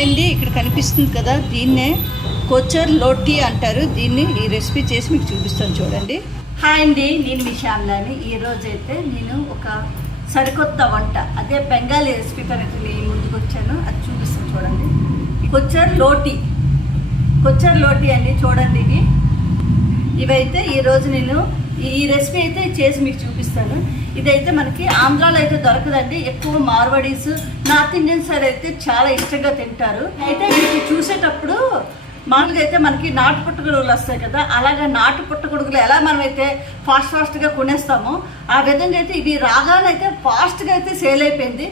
Hi అండి, ఇక్కడ కనిపిస్తుంది కదా, దీన్నే కొచ్చర్ లోటీ అంటారు. దీన్ని ఈ రెసిపీ చేసి మీకు చూపిస్తాను చూడండి. హాయ్ అండి, నేను మీ శ్యామ్లాని. ఈరోజు అయితే నేను ఒక సరికొత్త వంట, అదే బెంగాలీ రెసిపీతో నేను ముందుకు వచ్చాను. అది చూపిస్తాను చూడండి. కొచ్చర్ లోటీ అండి, చూడండి. ఇవైతే ఈరోజు నేను ఈ రెసిపీ అయితే చేసి మీకు చూపిస్తాను. ఇదైతే మనకి ఆంధ్రాలో అయితే దొరకదండి. ఎక్కువ మార్వాడీస్, నార్త్ ఇండియన్ సైడ్ అయితే చాలా ఇష్టంగా తింటారు. అయితే వీటిని చూసేటప్పుడు మామూలుగా అయితే మనకి నాటు పుట్టగొడుగులు వస్తాయి కదా, అలాగే నాటు పుట్టగొడుగులు ఎలా మనమైతే ఫాస్ట్గా కొనేస్తామో ఆ విధంగా అయితే ఇవి రాగానైతే ఫాస్ట్గా అయితే సేల్ అయిపోయింది.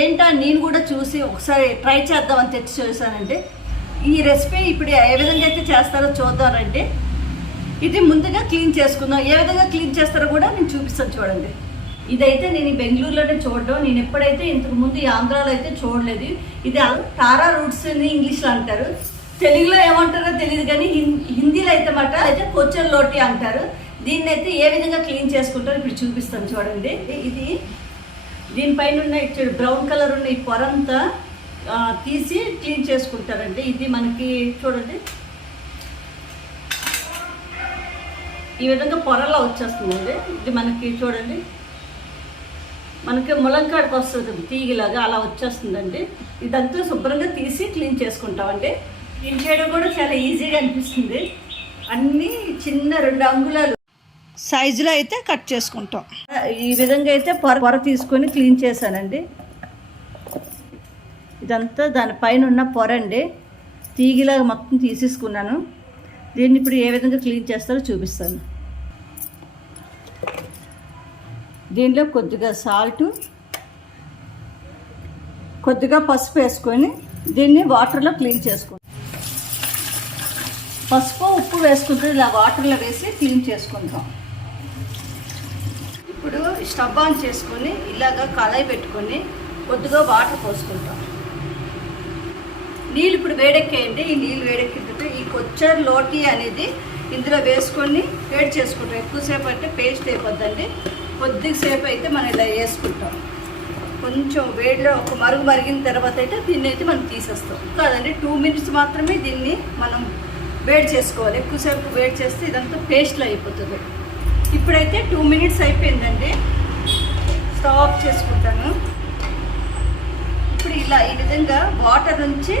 ఏంటో నేను కూడా చూసి ఒకసారి ట్రై చేద్దామని తెచ్చి చూసానండి. ఈ రెసిపీ ఇప్పుడు ఏ విధంగా అయితే చేస్తారో చూద్దామండి. ఇది ముందుగా క్లీన్ చేసుకుందాం. ఏ విధంగా క్లీన్ చేస్తారో కూడా నేను చూపిస్తాను చూడండి. ఇదైతే నేను బెంగళూరులోనే చూడడం, నేను ఎప్పుడైతే ఇంతకు ముందు ఈ ఆంధ్రాలో అయితే చూడలేదు. ఇది టారా రూట్స్ అని ఇంగ్లీష్లో అంటారు, తెలుగులో ఏమంటారో తెలియదు కానీ హిందీలో అయితే మాట అయితే కొచ్చర్ లోటీ అంటారు. దీన్ని అయితే ఏ విధంగా క్లీన్ చేసుకుంటారో ఇప్పుడు చూపిస్తాను చూడండి. ఇది దీనిపైన ఉన్న బ్రౌన్ కలర్ ఉన్న ఈ పొరంతా తీసి క్లీన్ చేసుకుంటారండి. ఇది మనకి చూడండి ఈ విధంగా పొరలా వచ్చేస్తుందండి. ఇది మనకి చూడండి, మనకి ములంకాడికి వస్తుంది తీగిలాగా, అలా వచ్చేస్తుందండి. ఇదంతా శుభ్రంగా తీసి క్లీన్ చేసుకుంటామండి. క్లీన్ చేయడం కూడా చాలా ఈజీగా అనిపిస్తుంది. అన్నీ చిన్న 2 అంగుళాలు సైజులో అయితే కట్ చేసుకుంటాం. ఈ విధంగా అయితే పొర తీసుకొని క్లీన్ చేశానండి. ఇదంతా దానిపైన ఉన్న పొర అండి, తీగిలాగా మొత్తం తీసేసుకున్నాను. దీన్ని ఇప్పుడు ఏ విధంగా క్లీన్ చేస్తారో చూపిస్తాను. దీనిలో కొద్దిగా సాల్టు, కొద్దిగా పసుపు వేసుకొని దీన్ని వాటర్లో క్లీన్ చేసుకోండి. పసుపు ఉప్పు వేసుకుంటే ఇలా వాటర్లో వేసి క్లీన్ చేసుకుంటాం. ఇప్పుడు స్టవ్ ఆన్ చేసుకొని ఇలాగా కళాయి పెట్టుకొని కొద్దిగా వాటర్ పోసుకుంటాం. నీళ్ళు ఇప్పుడు వేడెక్కేయండి. ఈ నీళ్ళు వేడెక్కితే ఈ కొచ్చర్ లోటీ అనేది ఇందులో వేసుకొని వేడి చేసుకుంటాం. ఎక్కువసేపు అంటే పేస్ట్ అయిపోద్దండి. కొద్దిసేపు అయితే మనం ఇలా వేసుకుంటాం. కొంచెం వేడిలో ఒక మరిగిన తర్వాత అయితే దీన్ని అయితే మనం తీసేస్తాం కాదండి. 2 మినిట్స్ మాత్రమే దీన్ని మనం వేడి చేసుకోవాలి. ఎక్కువసేపు వేడి చేస్తే ఇదంతా పేస్ట్లో అయిపోతుంది. ఇప్పుడైతే 2 మినిట్స్ అయిపోయిందండి. స్టవ్ ఆఫ్ చేసుకుంటాను. ఇప్పుడు ఇలా ఈ విధంగా వాటర్ నుంచి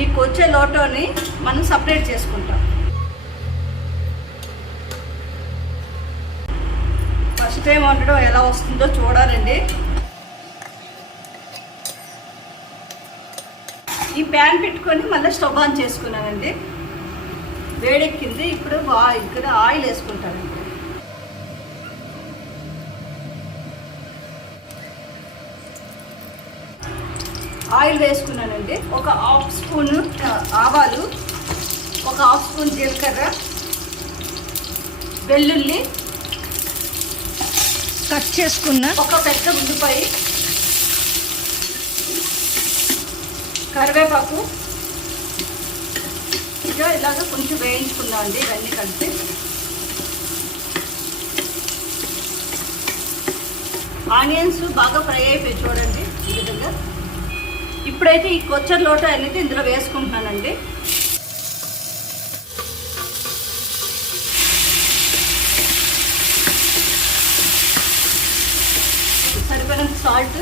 ఈ కొచ్చర్ లోటోని మనం సపరేట్ చేసుకుంటాం. ఫస్ట్ టైం వండడం ఎలా వస్తుందో చూడాలండి. ఈ ప్యాన్ పెట్టుకొని మళ్ళీ స్టవ్ ఆన్ చేసుకున్నానండి. వేడెక్కింది. ఇప్పుడు ఇక్కడ ఆయిల్ వేసుకుంటానండి. ఆయిల్ వేసుకున్నానండి. ఒక 1/2 స్పూన్ ఆవాలు, ఒక 1/2 స్పూన్ జీలకర్ర, వెల్లుల్లి కట్ చేసుకున్న ఒక పెద్ద ఉల్లిపాయ, కరివేపాకు ఇలాగ కొంచెం వేయించుకుందాం అండి. ఇవన్నీ కలిపి ఆనియన్స్ బాగా ఫ్రై అయిపోయి చూడండి ఈ విధంగా. ఇప్పుడైతే ఈ కొచ్చర్ లోటా అనేది ఇందులో వేసుకుంటున్నానండి. సరిపడినంత సాల్ట్,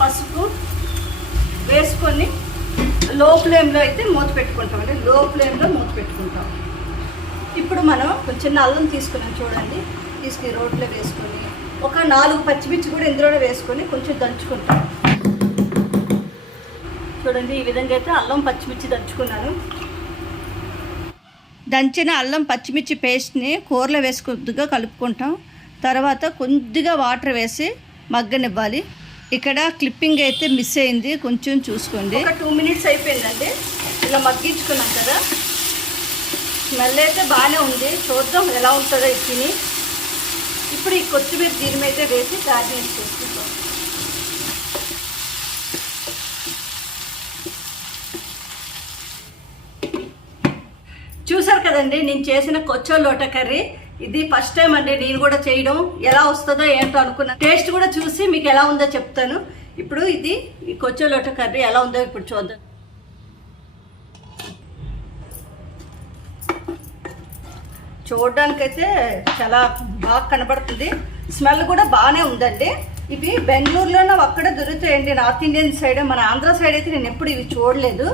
పసుపు వేసుకొని లో ఫ్లేమ్లో అయితే మూత పెట్టుకుంటామండి. లో ఫ్లేమ్లో మూత పెట్టుకుంటాం. ఇప్పుడు మనం చిన్న అల్లం తీసుకున్నాం చూడండి. తీసుకుని రోట్లో వేసుకొని ఒక 4 పచ్చిమిర్చి కూడా ఇందులోనే వేసుకొని కొంచెం దంచుకుంటాం. చూడండి ఈ విధంగా అయితే అల్లం పచ్చిమిర్చి దంచుకున్నాను. దంచిన అల్లం పచ్చిమిర్చి పేస్ట్ని కూరలో వేసి కొద్దిగా కలుపుకుంటాం. తర్వాత కొద్దిగా వాటర్ వేసి మగ్గనివ్వాలి. ఇక్కడ క్లిప్పింగ్ అయితే మిస్ అయింది, కొంచెం చూసుకోండి. ఒక 2 మినిట్స్ అయిపోయిందండి. ఇలా మగ్గించుకున్నాం కదా. స్మెల్ అయితే బాగానే ఉంది. చూద్దాం ఎలా ఉంటుందో తిని. ఇప్పుడు ఈ కొత్తిమీర దీని అయితే వేసి గార్నిష్ చేసుకుంటాం. చూసారు కదండి నేను చేసిన కొచ్చర్ లోటా కర్రీ. ఇది ఫస్ట్ టైం అండి నేను కూడా చేయడం. ఎలా వస్తుందో ఏంటో అనుకున్నా. టేస్ట్ కూడా చూసి మీకు ఎలా ఉందో చెప్తాను. ఇప్పుడు ఇది ఈ కొచ్చోలోట కర్రీ ఎలా ఉందో ఇప్పుడు చూద్దాం. చూడడానికైతే చాలా బాగా కనబడుతుంది, స్మెల్ కూడా బాగానే ఉందండి. ఇవి బెంగళూరులోనే అక్కడ దొరుకుతాయండి, నార్త్ ఇండియన్ సైడ్. మన ఆంధ్ర సైడ్ అయితే నేను ఎప్పుడు ఇవి చూడలేదు.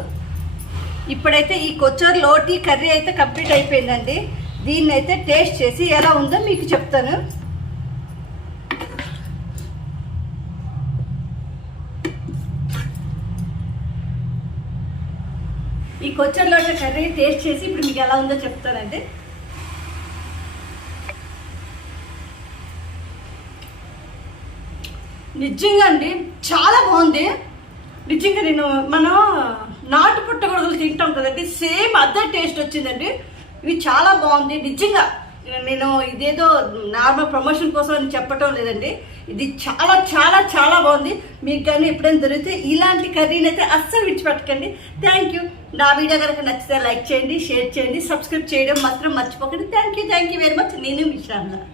ఇప్పుడైతే ఈ కొచ్చర్ లోటి కర్రీ అయితే కంప్లీట్ అయిపోయిందండి. దీన్ని అయితే టేస్ట్ చేసి ఎలా ఉందో మీకు చెప్తాను. ఈ కొచ్చర్ లోటి కర్రీ టేస్ట్ చేసి ఇప్పుడు మీకు ఎలా ఉందో చెప్తానండి. నిజంగా అండి చాలా బాగుంది. నిజంగా నేను మనం నాటు పుట్టగొడుగులు తింటాం కదండి, సేమ్ అదే టేస్ట్ వచ్చిందండి. ఇవి చాలా బాగుంది నిజంగా. నేను ఇదేదో నార్మల్ ప్రమోషన్ కోసం అని చెప్పటం లేదండి, ఇది చాలా చాలా చాలా బాగుంది. మీకు కానీ ఎప్పుడైనా దొరికితే ఇలాంటి కర్రీని అయితే అస్సలు విడిచిపెట్టకండి. Thank you. నా వీడియో కనుక నచ్చితే లైక్ చేయండి, షేర్ చేయండి, సబ్స్క్రైబ్ చేయడం మాత్రం మర్చిపోకండి. Thank you very much. నేను మీ శ్యామల.